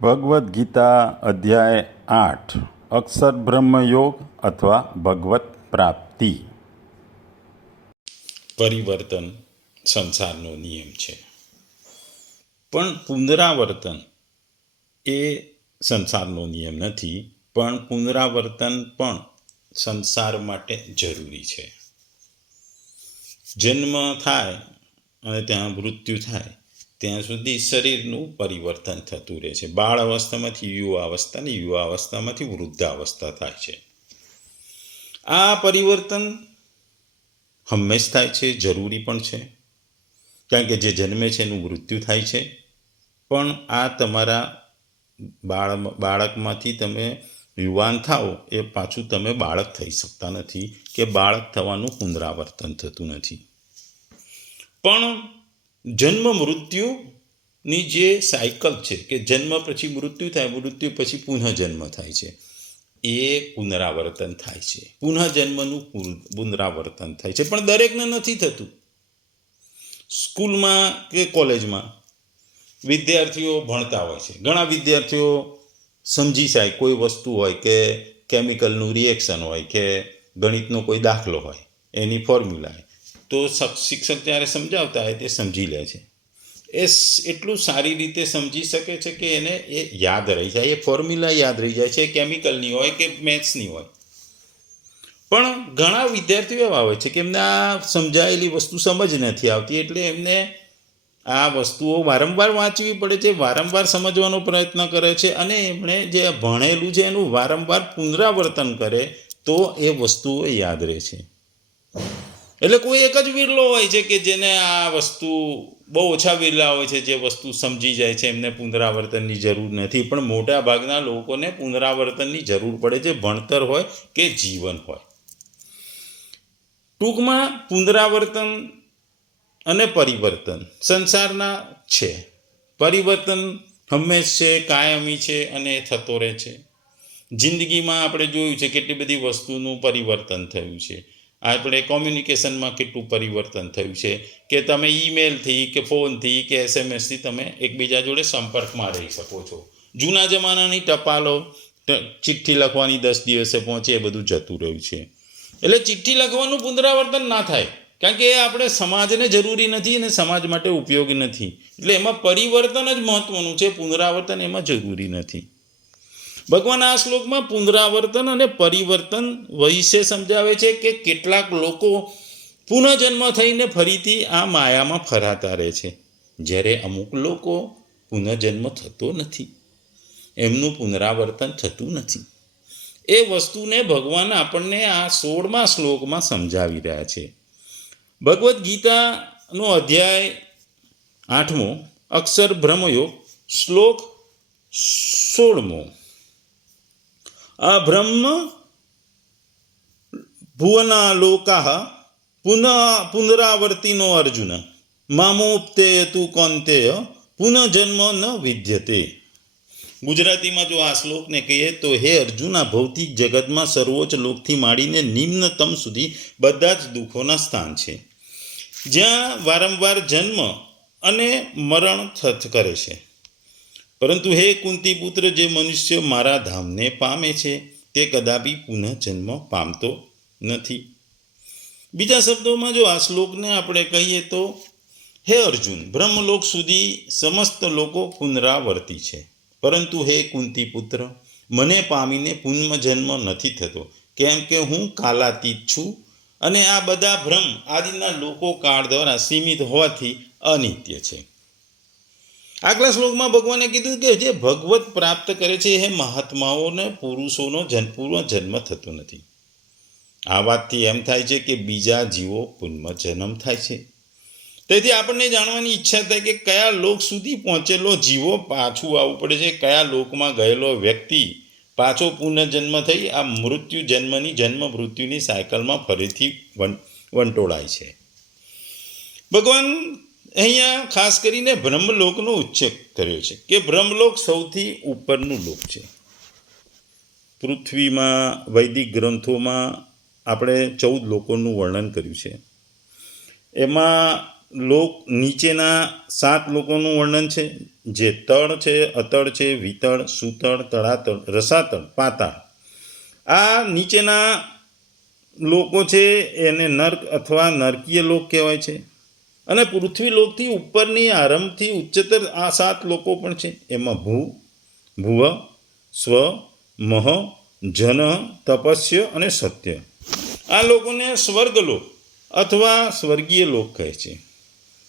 ભગવદ્ ગીતા અધ્યાય 8 અક્ષર બ્રહ્મયોગ અથવા ભગવત પ્રાપ્તિ. પરિવર્તન સંસારનો નિયમ છે, પણ પુનરાવર્તન એ સંસારનો નિયમ નથી. પણ પુનરાવર્તન પણ સંસાર માટે જરૂરી છે. જન્મ થાય અને ત્યાં મૃત્યુ થાય ત્યાં સુધી શરીરનું પરિવર્તન થતું રહે છે. બાળ અવસ્થામાંથી યુવાવસ્થા ને યુવાવસ્થામાંથી વૃદ્ધાવસ્થા થાય છે. આ પરિવર્તન હંમેશ થાય છે, જરૂરી પણ છે, કારણ કે જે જન્મે છે એનું મૃત્યુ થાય છે. પણ આ તમારા બાળકમાંથી તમે યુવાન થાઓ એ પાછું તમે બાળક થઈ શકતા નથી, કે બાળક થવાનું પુનરાવર્તન થતું નથી. પણ જન્મ મૃત્યુની જે સાયકલ છે કે જન્મ પછી મૃત્યુ થાય, મૃત્યુ પછી પુનઃજન્મ થાય છે, એ પુનરાવર્તન થાય છે. પુનઃજન્મનું પુનરાવર્તન થાય છે, પણ દરેકને નથી થતું. સ્કૂલમાં કે કોલેજમાં વિદ્યાર્થીઓ ભણતા હોય છે. ઘણા વિદ્યાર્થીઓ સમજી જાય કોઈ વસ્તુ હોય, કે કેમિકલનું રિએક્શન હોય, કે ગણિતનો કોઈ દાખલો હોય, એની ફોર્મ્યુલા હોય, તો શિક્ષક જ્યારે સમજાવતા હોય તે સમજી લે છે. એ એટલું સારી રીતે સમજી શકે છે કે એને એ યાદ રહી જાય, એ ફોર્મ્યુલા યાદ રહી જાય છે, કેમિકલની હોય કે મેથ્સની હોય. પણ ઘણા વિદ્યાર્થીઓ એવા હોય છે કે એમને આ સમજાયેલી વસ્તુ સમજ નથી આવતી, એટલે એમને આ વસ્તુઓ વારંવાર વાંચવી પડે છે, વારંવાર સમજવાનો પ્રયત્ન કરે છે, અને એમણે જે ભણેલું છે એનું વારંવાર પુનરાવર્તન કરે તો એ વસ્તુઓ યાદ રહે છે. એટલે કોઈ એક જ વિરલો હોય છે કે જેને આ વસ્તુ, બહુ ઓછા વિરલા હોય છે જે વસ્તુ સમજી જાય છે, એમને પુનરાવર્તનની જરૂર નથી. પણ મોટા ભાગના લોકોને પુનરાવર્તનની જરૂર પડે છે, ભણતર હોય કે જીવન હોય. ટૂંકમાં પુનરાવર્તન અને પરિવર્તન સંસારના છે. પરિવર્તન હંમેશ છે, કાયમી છે, અને થતો રહે છે. જિંદગીમાં આપણે જોયું છે કેટલી બધી વસ્તુનું પરિવર્તન થયું છે. આપણે કોમ્યુનિકેશનમાં કેટલું પરિવર્તન થયું છે, કે તમે ઈમેલથી કે ફોનથી કે એસએમએસથી તમે એકબીજા જોડે સંપર્કમાં રહી શકો છો. જૂના જમાનાની ટપાલો, ચિઠ્ઠી લખવાની 10 દિવસે પહોંચે, એ બધું જતું રહ્યું છે. એટલે ચિઠ્ઠી લખવાનું પુનરાવર્તન ના થાય, કારણ કે એ આપણે સમાજને જરૂરી નથી અને સમાજ માટે ઉપયોગી નથી. એટલે એમાં પરિવર્તન જ મહત્વનું છે, પુનરાવર્તન એમાં જરૂરી નથી. ભગવાન આ શ્લોકમાં પુનરાવર્તન અને પરિવર્તન વિશે સમજાવે છે કે કેટલાક લોકો પુનઃજન્મ થઈને ફરીથી આ માયામાં ફરાતા રહે છે, જ્યારે અમુક લોકો પુનઃજન્મ થતો નથી, એમનું પુનરાવર્તન થતું નથી. એ વસ્તુને ભગવાન આપણને આ 16મા શ્લોકમાં સમજાવી રહ્યા છે. ભગવદ્ ગીતાનો અધ્યાય 8મો અક્ષર બ્રહ્મયોગ, શ્લોક 16મો. અબ્રહ્મ ભુવનાલોકાઃ પુનરાવર્તિનો અર્જુન મામોપ્તેયતુ કૌન્તેય પુનઃજન્મ ન વિદ્યતે. ગુજરાતીમાં જો આ શ્લોકને કહીએ તો, હે અર્જુન, આ ભૌતિક જગતમાં સર્વોચ્ચ લોકથી માંડીને નિમ્નતમ સુધી બધા જ દુઃખોના સ્થાન છે, જ્યાં વારંવાર જન્મ અને મરણ કરે છે. પરંતુ હે કુંતી પુત્ર, જે મનુષ્ય મારા ધામને પામે છે તે કદાપી પુનઃજન્મ પામતો નથી. બીજા શબ્દોમાં જો આ શ્લોકને આપણે કહીએ તો, હે અર્જુન, બ્રહ્મલોક સુધી સમસ્ત લોકો પુનરાવર્તી છે, પરંતુ હે કુંતી પુત્ર, મને પામીને પુનઃજન્મ નથી થતો, કેમ કે હું કાલાતીત છું, અને આ બધા ભ્રમ આદિના લોકો કાળ દ્વારા સીમિત હોવાથી અનિત્ય છે. આગલા શ્લોકમાં ભગવાને કીધું કે જે ભગવત પ્રાપ્ત કરે છે એ મહાત્માઓને પુરુષોનો પૂર્વજન્મ થતો નથી. આ વાતથી એમ થાય છે કે બીજા જીવો પુનઃજન્મ થાય છે. તેથી આપણને જાણવાની ઈચ્છા થાય કે કયા લોક સુધી પહોંચેલો જીવો પાછું આવવું પડે છે, કયા લોકમાં ગયેલો વ્યક્તિ પાછો પુનઃજન્મ થઈ આ મૃત્યુ જન્મ મૃત્યુની સાયકલમાં ફરીથી વંટોળાય છે. ભગવાન અહીંયા ખાસ કરીને બ્રહ્મલોકનો ઉલ્લેખ કર્યો છે કે બ્રહ્મલોક સૌથી ઉપરનું લોક છે. પૃથ્વીમાં વૈદિક ગ્રંથોમાં આપણે 14 લોકોનું વર્ણન કર્યું છે. એમાં લોક નીચેના 7 લોકોનું વર્ણન છે, જે તળ છે, અતળ છે, વિતળ, સુતળ, તળાતળ, રસાતળ, પાતાળ. આ નીચેના લોકો છે એને નર્ક અથવા નરકીય લોક કહેવાય છે. અને પૃથ્વી લોકથી ઉપરની આરંભથી ઉચ્ચતર આ 7 લોકો પણ છે. એમાં ભુવ, સ્વ, મહ, જન, તપસ્ય અને સત્ય. આ લોકોને સ્વર્ગલોક અથવા સ્વર્ગીય લોક કહે છે.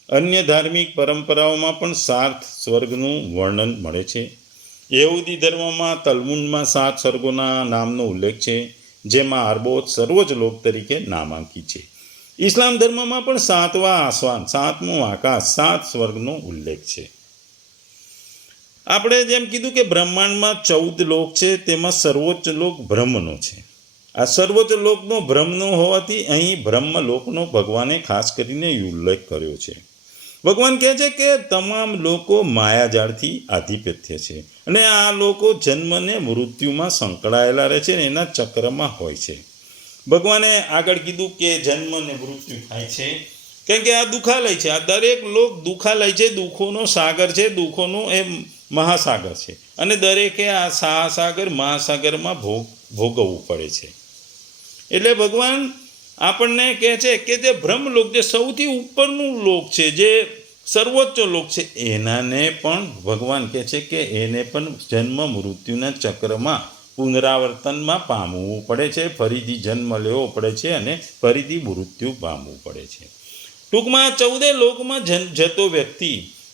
અન્ય ધાર્મિક પરંપરાઓમાં પણ સાર્થ સ્વર્ગનું વર્ણન મળે છે. યહૂદી ધર્મમાં તલમુદમાં 7 સ્વર્ગોના નામનો ઉલ્લેખ છે, જેમાં અરબોત સર્વોચ્ચ લોક તરીકે નામાંકિત છે. ઇસ્લામ ધર્મમાં પણ 7મા આસમાન, 7મું આકાશ, 7 સ્વર્ગનો ઉલ્લેખ છે. આપણે જેમ કીધું કે બ્રહ્માંડમાં 14 લોક છે, તેમાં સર્વોચ્ચ લોક બ્રહ્મનો છે. આ સર્વોચ્ચ લોકનો બ્રહ્મનો હોવાથી અહીં બ્રહ્મલોકનો ભગવાને ખાસ કરીને ઉલ્લેખ કર્યો છે. ભગવાન કહે છે કે તમામ લોકો માયાજાળથી આધિપત્ય છે અને આ લોકો જન્મ ને મૃત્યુમાં સંકળાયેલા રહે છે અને એના ચક્રમાં હોય છે. ભગવાને આગળ કીધું કે જન્મ ને મૃત્યુ થાય છે કેમ કે આ દુઃખાલય છે. આ દરેક લોક દુઃખાલય છે, દુઃખોનો સાગર છે, દુઃખોનો એ મહાસાગર છે અને દરેકે આ સાગર મહાસાગરમાં ભોગવવું પડે છે. એટલે ભગવાન આપણને કહે છે કે જે બ્રહ્મલોક, જે સૌથી ઉપરનું લોક છે, જે સર્વોચ્ચ લોક છે, એનાને પણ ભગવાન કહે છે કે એને પણ જન્મ મૃત્યુના ચક્રમાં પુનરાવર્તનમાં પામવું પડે છે, ફરીથી જન્મ લેવો પડે છે અને ફરીથી મૃત્યુ પામવું પડે છે. ટૂંકમાં 14 લોકમાં જતો વ્યક્તિ,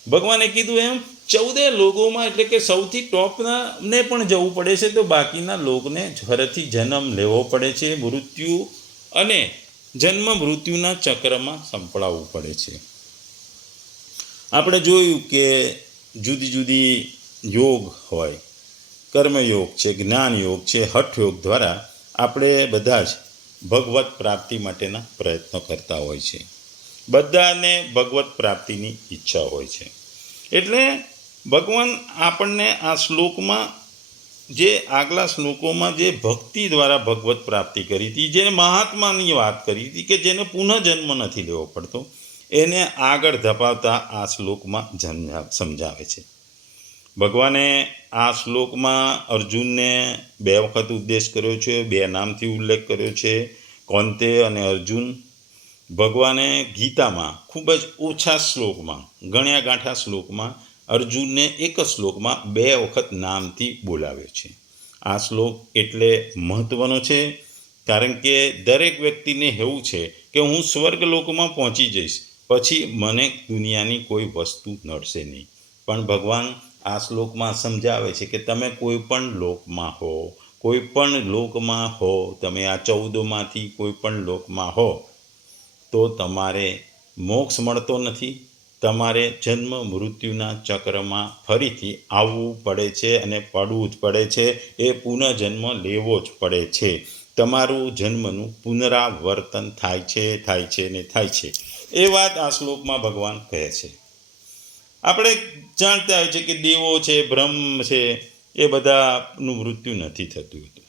ભગવાને કીધું એમ 14 લોકોમાં એટલે કે સૌથી ટોપના ને પણ જવું પડે છે, તો બાકીના લોકને ફરીથી જન્મ લેવો પડે છે, મૃત્યુ અને જન્મ મૃત્યુના ચક્રમાં સંપળાવવું પડે છે. આપણે જોયું કે જુદી જુદી યોગ હોય, કર્મયોગ છે, જ્ઞાન યોગ છે, હઠ યોગ દ્વારા આપણે બધા જ ભગવત પ્રાપ્તિ માટેના પ્રયત્નો કરતા હોય છે. બધાને ભગવત પ્રાપ્તિની ઈચ્છા હોય છે. એટલે ભગવાન આપણને આ શ્લોકમાં, જે આગલા શ્લોકોમાં જે ભક્તિ દ્વારા ભગવત પ્રાપ્તિ કરી હતી, જે મહાત્માની વાત કરી હતી કે જેને પુનઃજન્મ નથી લેવો પડતો, એને આગળ ધપાવતા આ શ્લોકમાં સમજાવે છે. ભગવાને આ શ્લોકમાં અર્જુનને 2 વખત ઉદ્દેશ કર્યો છે, 2 નામથી ઉલ્લેખ કર્યો છે, કૌંતેય અને અર્જુન. ભગવાને ગીતામાં ખૂબ જ ઓછા શ્લોકમાં, ગણ્યા ગાંઠા શ્લોકમાં અર્જુનને એક જ શ્લોકમાં 2 વખત નામથી બોલાવ્યો છે. આ શ્લોક એટલે મહત્ત્વનો છે કારણ કે દરેક વ્યક્તિને એવું છે કે હું સ્વર્ગલોકમાં પહોંચી જઈશ, પછી મને દુનિયાની કોઈ વસ્તુ નડશે નહીં. પણ ભગવાન આ શ્લોકમાં સમજાવે છે કે તમે કોઈ પણ લોકમાં હો, કોઈ પણ લોકમાં હો, તમે આ 14માંથી કોઈ પણ લોકમાં હો, તો તમારે મોક્ષ મળતો નથી. તમારે જન્મ મૃત્યુના ચક્રમાં ફરીથી આવવું પડે છે અને પડવું જ પડે છે. એ પુનઃજન્મ લેવો જ પડે છે. તમારું જન્મનું પુનરાવર્તન થાય છે ને થાય છે. એ વાત આ શ્લોકમાં ભગવાન કહે છે. આપણે જાણતા હોય છે કે દેવો છે, બ્રહ્મ છે, એ બધાનું મૃત્યુ નથી થતું હતું,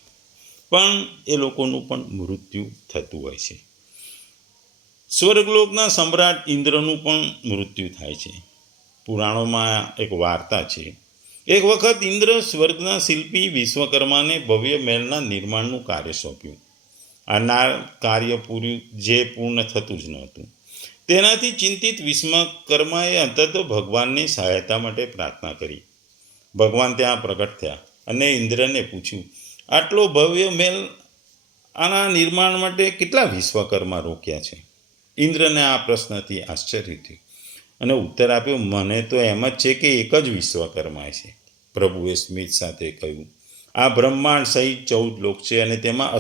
પણ એ લોકોનું પણ મૃત્યુ થતું હોય છે. સ્વર્ગલોકના સમ્રાટ ઇન્દ્રનું પણ મૃત્યુ થાય છે. પુરાણોમાં એક વાર્તા છે. એક વખત ઇન્દ્ર સ્વર્ગના શિલ્પી વિશ્વકર્માને ભવ્ય મહેલના નિર્માણનું કાર્ય સોંપ્યું. આ કાર્ય પૂર્ણ થતું જ નહોતું. તેનાથી ચિંતિત વિશ્વકર્માએ અંતત ભગવાનની સહાયતા માટે પ્રાર્થના કરી. ભગવાન ત્યાં પ્રગટ થયા અને ઇન્દ્રને પૂછ્યું, આટલો ભવ્ય મહેલ, આના નિર્માણ માટે કેટલા વિશ્વકર્મા રોક્યા છે? ઇન્દ્રને આ પ્રશ્નથી આશ્ચર્ય થયું અને ઉત્તર આપ્યો, મને તો એમ જ છે કે એક જ વિશ્વકર્મા છે. પ્રભુએ સ્મિત સાથે કહ્યું, આ બ્રહ્માંડ સહિત 14 લોક છે અને તેમાં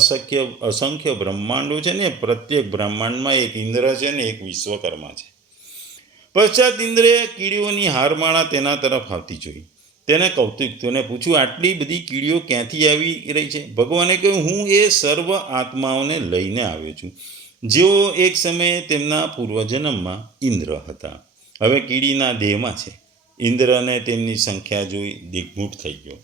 અસંખ્ય બ્રહ્માંડો છે ને પ્રત્યેક બ્રહ્માંડમાં એક ઇન્દ્ર છે ને એક વિશ્વકર્મા છે. પશ્ચાત ઇન્દ્રે કીડીઓની હારમાળા તેના તરફ આવતી જોઈ. તેને કૌતુક થયું અને પૂછ્યું, આટલી બધી કીડીઓ ક્યાંથી આવી રહી છે? ભગવાને કહ્યું, હું એ સર્વ આત્માઓને લઈને આવ્યો છું, જેઓ એક સમયે તેમના પૂર્વજન્મમાં ઇન્દ્ર હતા, હવે કીડીના દેહમાં છે. ઇન્દ્રને તેમની સંખ્યા જોઈ દિગ્મૂઢ થઈ ગયો.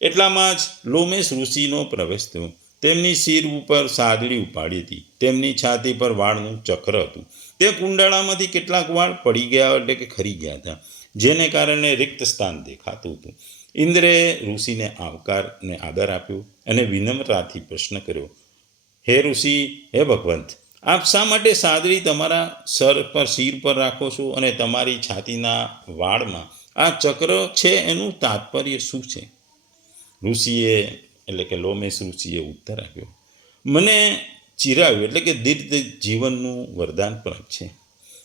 એટલામાં જ લોમેશ ઋષિનો પ્રવેશ થયો. તેમની શિર ઉપર સાદડી ઉપાડી હતી, તેમની છાતી પર વાળનું ચક્ર હતું તે કુંડાળામાંથી કેટલાક વાળ પડી ગયા એટલે કે ખરી ગયા હતા, જેને કારણે રિક્ત સ્થાન દેખાતું હતું. ઇન્દ્રએ ઋષિને આવકાર અને આદર આપ્યો અને વિનમ્રતાથી પ્રશ્ન કર્યો, હે ઋષિ, હે ભગવંત, આપ શા માટે સાદડી તમારા શિર પર રાખો છો અને તમારી છાતીના વાળમાં આ ચક્ર છે, એનું તાત્પર્ય શું છે? ઋષિએ એટલે કે લોમેશ ઋષિએ ઉત્તર આપ્યો, મને ચિરાવ્યું એટલે કે દીર્ઘ જીવનનું વરદાન પ્રાપ્ત છે.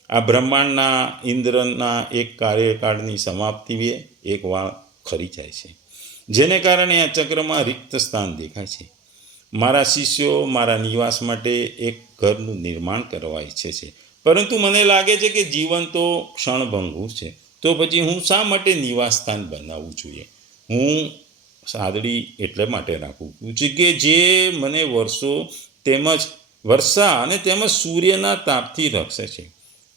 આ બ્રહ્માંડના ઇન્દ્રના એક કાર્યકાળની સમાપ્તિએ એક વાળ ખરી જાય છે, જેને કારણે આ ચક્રમાં રિક્ત સ્થાન દેખાય છે. મારા શિષ્યો મારા નિવાસ માટે એક ઘરનું નિર્માણ કરવા ઈચ્છે છે, પરંતુ મને લાગે છે કે જીવન તો ક્ષણભંગુર છે, તો પછી હું શા માટે નિવાસ સ્થાન બનાવવું જોઈએ? હું સાદડી એટલે માટે રાખું છું કે જે મને વર્ષા અને તેમજ સૂર્યના તાપથી રક્ષે છે.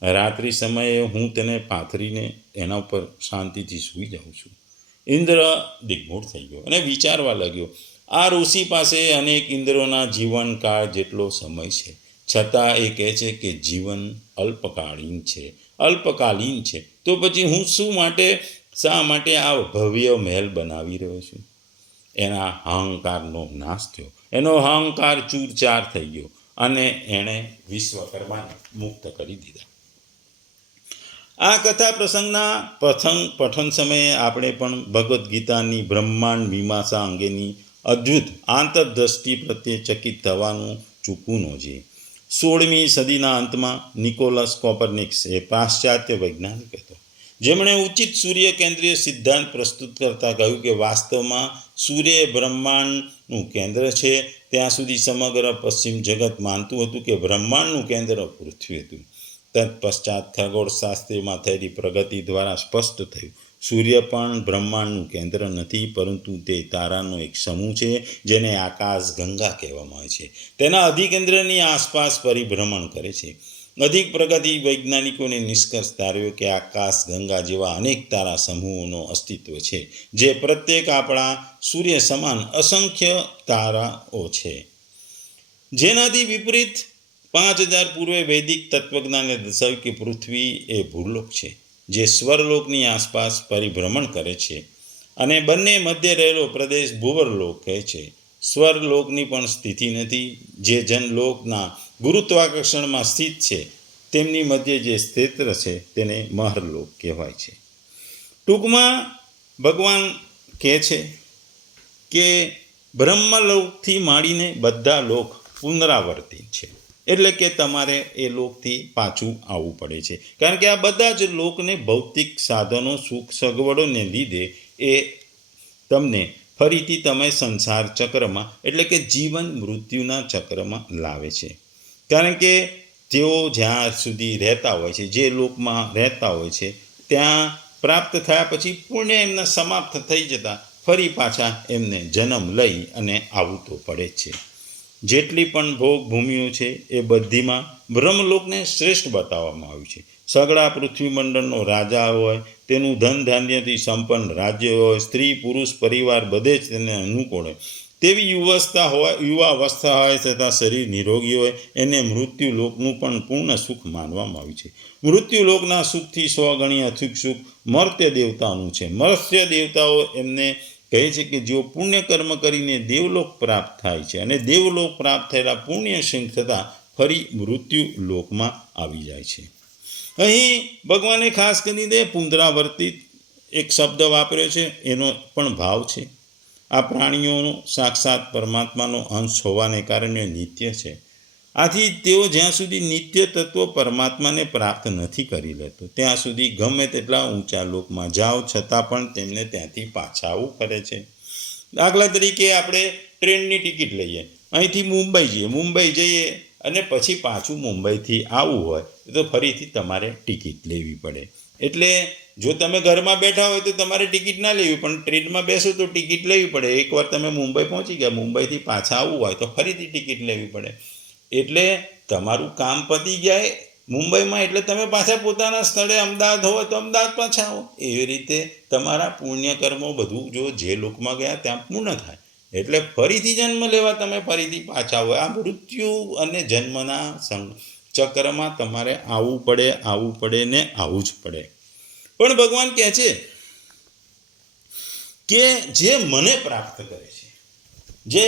રાત્રિ સમયે હું તેને પાથરીને એના ઉપર શાંતિથી સૂઈ જાઉં છું. ઇન્દ્ર દિગ્મૂઢ થઈ ગયો અને વિચારવા લાગ્યો, આ ઋષિ પાસે અનેક ઇન્દ્રોના જીવનકાળ જેટલો સમય છે, છતાં એ કહે છે કે જીવન અલ્પકાલીન છે, તો પછી હું શા માટે આ ભવ્ય મહેલ બનાવી રહ્યો છું? એના અહંકારનો નાશ થયો, એનો અહંકાર ચૂરચાર થઈ ગયો અને એણે વિશ્વકર્માને મુક્ત કરી દીધા. આ કથા પ્રસંગના પઠન સમયે આપણે પણ ભગવદ્ ગીતાની બ્રહ્માંડ મીમાંસા અંગેની અદ્ભુત આંતરદ્રષ્ટિ પ્રત્યે ચકિત થવાનું ચૂકવું ન જોઈએ. 16મી સદીના અંતમાં નિકોલસ કોપરનિકસ એ પાશ્ચાત્ય વૈજ્ઞાનિક હતો, જેમણે ઉચિત સૂર્ય કેન્દ્રીય સિદ્ધાંત પ્રસ્તુત કરતા કહ્યું કે વાસ્તવમાં સૂર્ય એ બ્રહ્માંડનું કેન્દ્ર છે. ત્યાં સુધી સમગ્ર પશ્ચિમ જગત માનતું હતું કે બ્રહ્માંડનું કેન્દ્ર પૃથ્વી હતું. તત્પશ્ચાત ખગોળશાસ્ત્રમાં થયેલી પ્રગતિ દ્વારા સ્પષ્ટ થયું, સૂર્ય પણ બ્રહ્માંડનું કેન્દ્ર નથી, પરંતુ તે તારાનો એક સમૂહ છે, જેને આકાશ ગંગા કહેવામાં આવે છે. તેના અધિકેન્દ્રની આસપાસ પરિભ્રમણ કરે છે. અધિક પ્રગતિ વૈજ્ઞાનિકોને નિષ્કર્ષ તાર્યો કે આકાશ ગંગા જેવા અનેક તારા સમૂહોનું અસ્તિત્વ છે, જે પ્રત્યેક આપણા સૂર્ય સમાન અસંખ્ય તારાઓ છે. જેનાથી વિપરીત 5000 પૂર્વે વૈદિક તત્વજ્ઞાને દર્શાવ્યું કે પૃથ્વી એ ભૂલોક છે, જે સ્વરલોકની આસપાસ પરિભ્રમણ કરે છે, અને બંને મધ્ય રહેલો પ્રદેશ ભુવરલોક કહે છે. સ્વરલોકની પણ સ્થિતિ નથી, જે જનલોકના ગુરુત્વાકર્ષણમાં સ્થિત છે. તેમની મધ્ય જે ક્ષેત્ર છે તેને મહરલોક કહેવાય છે. ટૂંકમાં ભગવાન કહે છે કે બ્રહ્મલોકથી માંડીને બધા લોક પુનરાવર્તિત છે, એટલે કે તમારે એ લોકથી પાછું આવવું પડે છે, કારણ કે આ બધા જ લોકને ભૌતિક સાધનો સુખ સગવડોને લીધે એ તમને ફરીથી તમે સંસાર ચક્રમાં એટલે કે જીવન મૃત્યુના ચક્રમાં લાવે છે. કારણ કે તેઓ જ્યાં સુધી રહેતા હોય છે, જે લોકમાં રહેતા હોય છે, ત્યાં પ્રાપ્ત થયા પછી પુણ્ય એમના સમાપ્ત થઈ જતા ફરી પાછા એમને જન્મ લઈ અને આવવું તો પડે જ છે. જેટલી પણ ભોગ ભૂમિઓ છે એ બધીમાં બ્રહ્મલોકને શ્રેષ્ઠ બતાવવામાં આવ્યું છે. સગળા પૃથ્વીમંડળનો રાજા હોય, તેનું ધન ધાન્યથી સંપન્ન રાજ્ય હોય, સ્ત્રી પુરુષ પરિવાર બધે જ તેને અનુકૂળ હોય, તેવી યુવા અવસ્થા હોય છતાં શરીર નિરોગી હોય, એને મૃત્યુલોકનું પણ પૂર્ણ સુખ માનવામાં આવ્યું છે. મૃત્યુલોકના સુખથી 100 ગણી અધિક સુખ મર્ત્ય દેવતાનું છે. મર્ત્ય દેવતાઓ એમને કહે છે કે જેઓ પુણ્ય કર્મ કરીને દેવલોક પ્રાપ્ત થાય છે, અને દેવલોક પ્રાપ્ત થયેલા પુણ્ય સિંહ થતાં ફરી મૃત્યુલોકમાં આવી જાય છે. અહીં ભગવાને ખાસ કરીને પુનરાવર્તિત એક શબ્દ વાપર્યો છે, એનો પણ ભાવ છે. આ પ્રાણીઓનો સાક્ષાત પરમાત્માનો અંશ હોવાને કારણે નિત્ય છે. આથી તેઓ જ્યાં સુધી નિત્ય તત્વ પરમાત્માને પ્રાપ્ત નથી કરી લેતો, ત્યાં સુધી ગમે તેટલા ઊંચા લોકમાં જાઓ છતાં પણ તેમને ત્યાંથી પાછા આવવું કરે છે. દાખલા તરીકે આપણે ટ્રેનની ટિકિટ લઈએ, અહીંથી મુંબઈ જઈએ અને પછી પાછું મુંબઈથી આવવું હોય તો ફરીથી તમારે ટિકિટ લેવી પડે. એટલે જો તમે ઘરમાં બેઠા હોય તો તમારે ટિકિટ ના લેવી, પણ ટ્રેનમાં બેસો તો ટિકિટ લેવી પડે. એકવાર તમે મુંબઈ પહોંચી ગયા, મુંબઈથી પાછા આવવું હોય તો ફરીથી ટિકિટ લેવી પડે. એટલે તમારું કામ પતી જાય મુંબઈમાં, એટલે તમે પાછા પોતાના સ્થળે અમદાવાદ હોય તો અમદાવાદ પાછા આવો. એવી રીતે તમારા પુણ્યકર્મો બધું જો જે લોકમાં ગયા ત્યાં પૂર્ણ થાય, એટલે ફરીથી જન્મ લેવા તમે ફરીથી પાછા હોય. આ મૃત્યુ અને જન્મના ચક્રમાં તમારે આવવું પડે ને આવવું જ પડે. પણ ભગવાન કહે છે કે જે મને પ્રાપ્ત કરે છે, જે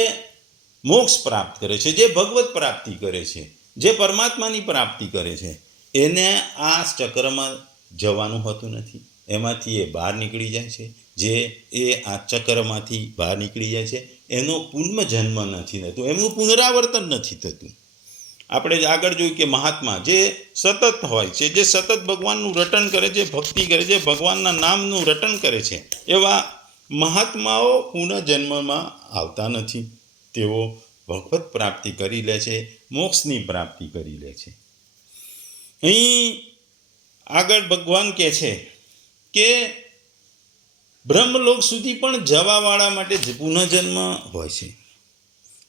મોક્ષ પ્રાપ્ત કરે છે, જે ભગવત પ્રાપ્તિ કરે છે, જે પરમાત્માની પ્રાપ્તિ કરે છે, એને આ ચક્રમાં જવાનું હોતું નથી. એમાંથી એ બહાર નીકળી જાય છે. જે એ આ ચક્રમાંથી બહાર નીકળી જાય છે એનો પુનર્જન્મ નથી થતું, એમનું પુનરાવર્તન નથી થતું. આપણે આગળ જોયું કે મહાત્મા જે સતત હોય છે, જે સતત ભગવાનનું રટન કરે છે, ભક્તિ કરે છે, ભગવાનના નામનું રટન કરે છે, એવા મહાત્માઓ પુનર્જન્મમાં આવતા નથી. તેઓ ભગવત પ્રાપ્તિ કરી લે છે, મોક્ષની પ્રાપ્તિ કરી લે છે. અહીં આગળ ભગવાન કહે છે કે બ્રહ્મલોક સુધી પણ જવાવાળા માટે પુનર્જન્મ હોય છે.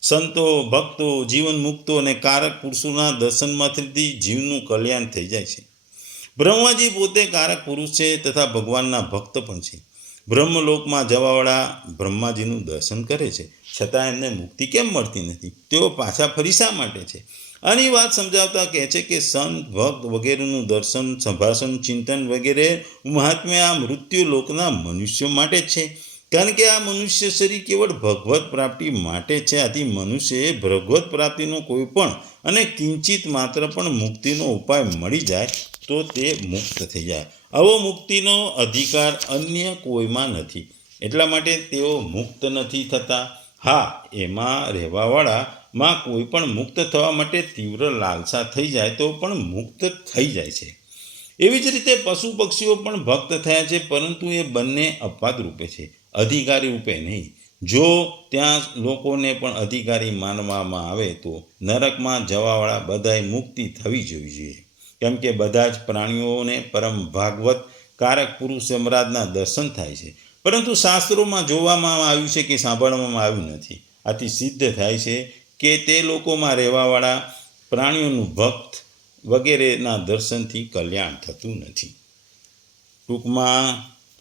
સંતો, ભક્તો, જીવન મુક્તો અને કારક પુરુષોના દર્શનમાંથી જીવનું કલ્યાણ થઈ જાય છે. બ્રહ્માજી પોતે કારક પુરુષ છે તથા ભગવાનના ભક્ત પણ છે. બ્રહ્મલોકમાં જવાવાળા બ્રહ્માજીનું દર્શન કરે છે, છતાં એમને મુક્તિ કેમ મળતી નથી? તેઓ પાછા ફરી શા માટે છે? આની વાત સમજાવતા કહે છે કે સંત, ભક્ત વગેરેનું દર્શન, સંભાષણ, ચિંતન વગેરે મહાત્મ્ય આ મૃત્યુ લોકના મનુષ્યો માટે જ છે. કારણ કે આ મનુષ્ય શરીર કેવળ ભગવત પ્રાપ્તિ માટે છે. આથી મનુષ્યએ ભગવત પ્રાપ્તિનો કોઈ પણ અને કિંચિત માત્ર પણ મુક્તિનો ઉપાય મળી જાય તો તે મુક્ત થઈ જાય. આવો મુક્તિનો અધિકાર અન્ય કોઈમાં નથી, એટલા માટે તેઓ મુક્ત નથી થતા. હા, એમાં રહેવાવાળામાં કોઈ પણ મુક્ત થવા માટે તીવ્ર લાલસા થઈ જાય તો પણ મુક્ત થઈ જાય છે. એવી જ રીતે પશુ પક્ષીઓ પણ ભક્ત થયા છે, પરંતુ એ બંને અપવાદ રૂપે છે, અધિકારી રૂપે નહીં. જો ત્યાં લોકોને પણ અધિકારી માનવામાં આવે તો નરકમાં જવાવાળા બધાએ મુક્તિ થવી જોઈએ. કેમ કે બધા જ પ્રાણીઓને પરમ ભાગવત કારક પુરુષ યમરાજના દર્શન થાય છે, પરંતુ શાસ્ત્રોમાં જોવામાં આવ્યું છે કે સાંભળવામાં આવ્યું નથી. આથી સિદ્ધ થાય છે કે તે લોકોમાં રહેવાવાળા પ્રાણીઓનું ભક્ત વગેરેના દર્શનથી કલ્યાણ થતું નથી. ટૂંકમાં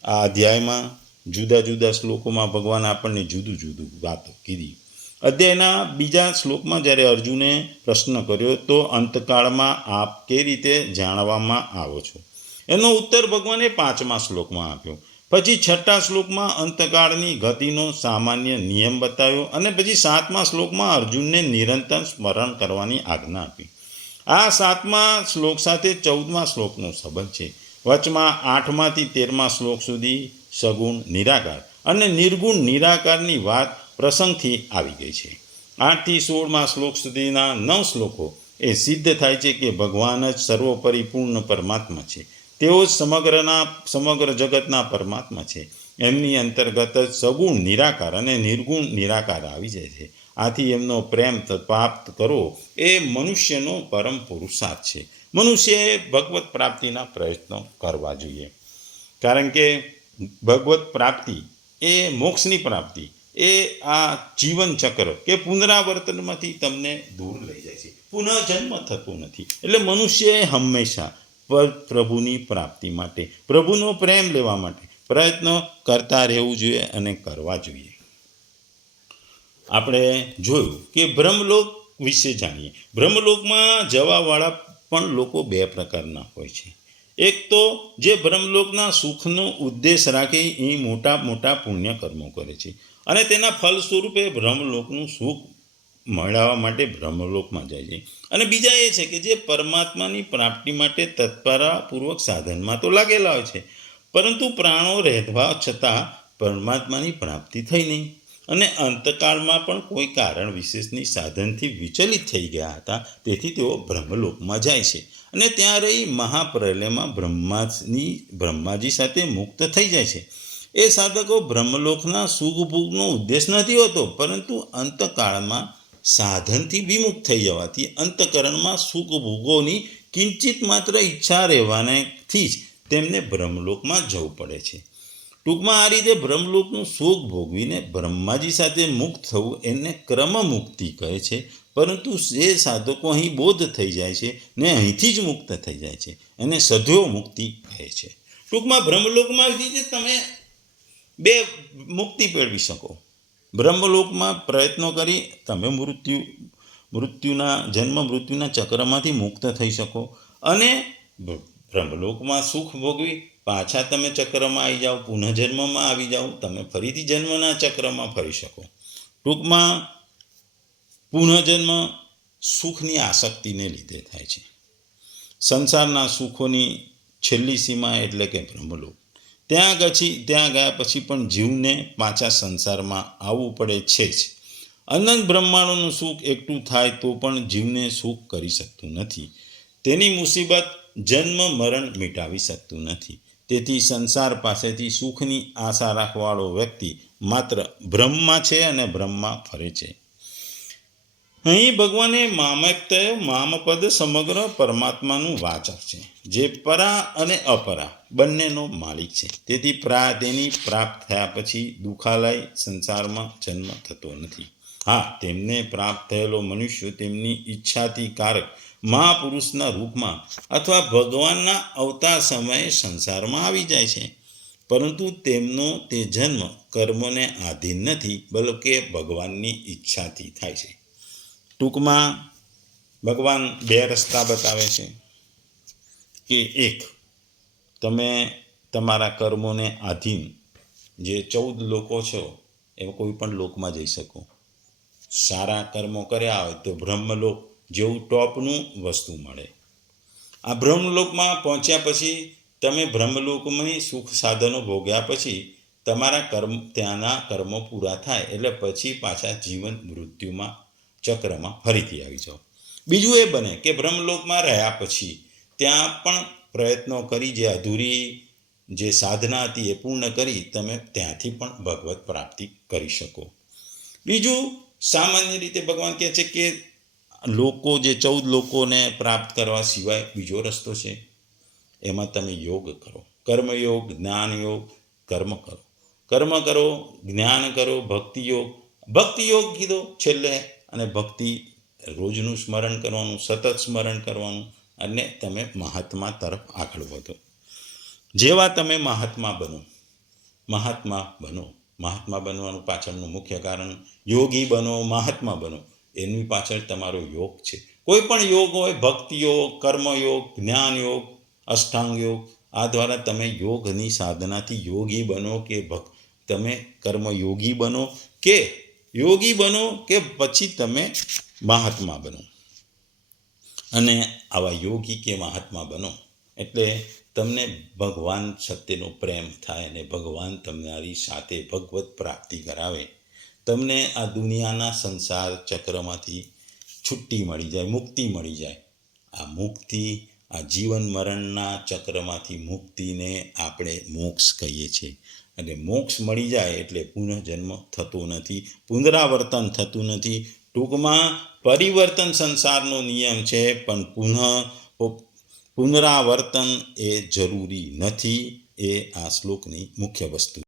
આ અધ્યાયમાં જુદા જુદા શ્લોકોમાં ભગવાન આપણને જુદું જુદું વાતો કીધી. અધ્યાયના બીજા શ્લોકમાં જ્યારે અર્જુને પ્રશ્ન કર્યો તો અંતકાળમાં આપ કઈ રીતે જાણવામાં આવો છો, એનો ઉત્તર ભગવાને 5મા શ્લોકમાં આપ્યો. પછી 6ઠ્ઠા શ્લોકમાં અંતકાળની ગતિનો સામાન્ય નિયમ બતાવ્યો અને પછી 7મા શ્લોકમાં અર્જુનને નિરંતર સ્મરણ કરવાની આજ્ઞા આપી. આ 7મા શ્લોક સાથે 14મા શ્લોકનો સંબંધ છે. વચમાં 8માંથી 13મા શ્લોક સુધી સગુણ નિરાકાર અને નિર્ગુણ નિરાકારની વાત પ્રસંગથી આવી ગઈ છે. 8થી 16મા શ્લોક સુધીના 9 શ્લોકો એ સિદ્ધ થાય છે કે ભગવાન જ સર્વપરિપૂર્ણ પરમાત્મા છે. તેઓ જ સમગ્ર જગતના પરમાત્મા છે. એમની અંતર્ગત જ સગુણ નિરાકાર અને નિર્ગુણ નિરાકાર આવી જાય છે. આથી એમનો પ્રેમ પ્રાપ્ત કરવો એ મનુષ્યનો પરમ પુરુષાર્થ છે. મનુષ્યએ ભગવત પ્રાપ્તિના પ્રયત્નો કરવા જોઈએ, કારણ કે ભગવત પ્રાપ્તિ એ મોક્ષની પ્રાપ્તિ એ આ જીવન ચક્ર કે પુનરાવર્તનમાંથી તમને દૂર લઈ જાય છે. પુનઃજન્મ થતો નથી. એટલે મનુષ્યએ હંમેશા પ્રભુની પ્રાપ્તિ માટે, પ્રભુનો પ્રેમ લેવા માટે પ્રયત્નો કરતા રહેવું જોઈએ અને કરવા જોઈએ. આપણે જોયું કે બ્રહ્મલોક વિશે જાણીએ. બ્રહ્મલોકમાં જવાવાળા પણ લોકો 2 પ્રકારના હોય છે. એક તો જે બ્રહ્મલોકના સુખનો ઉદ્દેશ રાખી એ મોટા મોટા પુણ્ય કર્મો કરે છે અને તેના ફલ સ્વરૂપે બ્રહ્મલોકનું સુખ મેળવવા માટે બ્રહ્મલોકમાં જાય છે. અને બીજા એ છે કે જે પરમાત્માની પ્રાપ્તિ માટે તત્પરતાપૂર્વક સાધનમાં તો લાગેલા હોય છે, પરંતુ પ્રાણો રહેવા છતાં પરમાત્માની પ્રાપ્તિ થઈ નહીં અને અંતકાળમાં પણ કોઈ કારણ વિશેષની સાધનથી વિચલિત થઈ ગયા હતા. તેથી તેઓ બ્રહ્મલોકમાં જાય છે અને ત્યાં રહી મહાપ્રલયમાં બ્રહ્માજી સાથે મુક્ત થઈ જાય છે. એ સાધકો બ્રહ્મલોકના સુખ ભોગનો ઉદ્દેશ નથી હોતો, પરંતુ અંતકાળમાં સાધનથી વિમુખ થઈ જવાથી અંતકરણમાં સુખ ભોગોની કિંચિત માત્ર ઈચ્છા રહેવાથી જ તેમને બ્રહ્મલોકમાં જવું પડે છે. ટૂંકમાં આ રીતે બ્રહ્મલોકનું સુખ ભોગવીને બ્રહ્માજી સાથે મુક્ત થવું એને ક્રમ મુક્તિ કહે છે. પરંતુ જે સાધકો અહીં બોધ થઈ જાય છે ને અહીંથી જ મુક્ત થઈ જાય છે એને સધ્યો મુક્તિ કહે છે. ટૂંકમાં બ્રહ્મલોકમાં તમે 2 મુક્તિ મેળવી શકો. બ્રહ્મલોકમાં પ્રયત્નો કરી તમે જન્મ મૃત્યુના ચક્રમાંથી મુક્ત થઈ શકો અને બ્રહ્મલોકમાં સુખ ભોગવી પાછા તમે ચક્રમાં આવી જાઓ, પુનઃજન્મમાં આવી જાઓ, તમે ફરીથી જન્મના ચક્રમાં ફરી શકો. ટૂંકમાં પુનઃજન્મ સુખની આસક્તિને લીધે થાય છે. સંસારના સુખોની છેલ્લી સીમા એટલે કે બ્રહ્મલોક. ત્યાં ગયા પછી પણ જીવને પાછા સંસારમાં આવવું પડે છે જ. અનંત બ્રહ્માંડોનું સુખ એકઠું થાય તો પણ જીવને સુખ કરી શકતું નથી. તેની મુસીબત જન્મ મરણ મિટાવી શકતું નથી. તેથી સંસાર પાસેથી સુખની આશા રાખવાવાળો વ્યક્તિ માત્ર બ્રહ્મમાં છે અને બ્રહ્મમાં ફરે છે. અહીં ભગવાને મામપદ સમગ્ર પરમાત્માનું વાચક છે, જે પરા અને અપરા બંનેનો માલિક છે. તેથી તેની પ્રાપ્ત થયા પછી દુઃખાલય સંસારમાં જન્મ થતો નથી. હા, તેમને પ્રાપ્ત થયેલો મનુષ્ય તેમની ઈચ્છાથી કારક મહાપુરુષના રૂપમાં અથવા ભગવાનના અવતાર સમયે સંસારમાં આવી જાય છે, પરંતુ તેમનો તે જન્મ કર્મોને આધીન નથી, બલકે ભગવાનની ઈચ્છાથી થાય છે. ટૂંકમાં ભગવાન બે રસ્તા બતાવે છે કે એક, તમે તમારા કર્મોને આધીન જે 14 લોકો છો એવા કોઈ પણ લોકમાં જઈ શકો. સારા કર્મો કર્યા હોય તો બ્રહ્મલોક જેવું ટોપનું વસ્તુ મળે. આ બ્રહ્મલોકમાં પહોંચ્યા પછી તમે બ્રહ્મલોકમાં સુખ સાધનો ભોગ્યા પછી તમારા ત્યાંના કર્મો પૂરા થાય એટલે પછી પાછા જીવન મૃત્યુમાં ચક્રમાં ફરીથી આવી જાઓ. બીજું એ બને કે બ્રહ્મલોકમાં રહ્યા પછી ત્યાં પણ પ્રયત્નો કરી જે અધૂરી જે સાધના હતી એ પૂર્ણ કરી તમે ત્યાંથી પણ ભગવત પ્રાપ્તિ કરી શકો. બીજું, સામાન્ય રીતે ભગવાન કહે છે કે લોકો જે 14 લોકોને પ્રાપ્ત કરવા સિવાય બીજો રસ્તો છે. એમાં તમે યોગ કરો, કર્મયોગ, જ્ઞાનયોગ. કર્મ કરો, જ્ઞાન કરો, ભક્તિયોગ કીધો છેલ્લે. અને ભક્તિ રોજનું સ્મરણ કરવાનું, સતત સ્મરણ કરવાનું, અને તમે મહાત્મા તરફ આગળ વધો. જેવા તમે મહાત્મા બનવાનું પાછળનું મુખ્ય કારણ યોગી બનો, મહાત્મા બનો, એની પાછળ તમારો યોગ છે. કોઈ પણ યોગ હોય, ભક્તિ યોગ, કર્મયોગ, જ્ઞાન યોગ, અષ્ટાંગ યોગ, આ દ્વારા તમે યોગની સાધનાથી યોગી બનો કે તમે કર્મયોગી બનો કે યોગી બનો કે પછી તમે મહાત્મા બનો. અને આવા યોગી કે મહાત્મા બનો એટલે તમને ભગવાન સત્યનો પ્રેમ થાય અને ભગવાન તમારી સાથે ભગવત પ્રાપ્તિ કરાવે. તમને આ દુનિયાના સંસાર ચક્રમાંથી છુટ્ટી મળી જાય, મુક્તિ મળી જાય. આ મુક્તિ, આ જીવન મરણના ચક્રમાંથી મુક્તિને આપણે મોક્ષ કહીએ છીએ. અને મોક્ષ મળી જાય એટલે પુનઃજન્મ થતો નથી, પુનરાવર્તન થતું નથી. ટૂંકમાં પરિવર્તન સંસારનો નિયમ છે, પણ પુનરાવર્તન એ જરૂરી નથી. એ આ શ્લોકની મુખ્ય વસ્તુ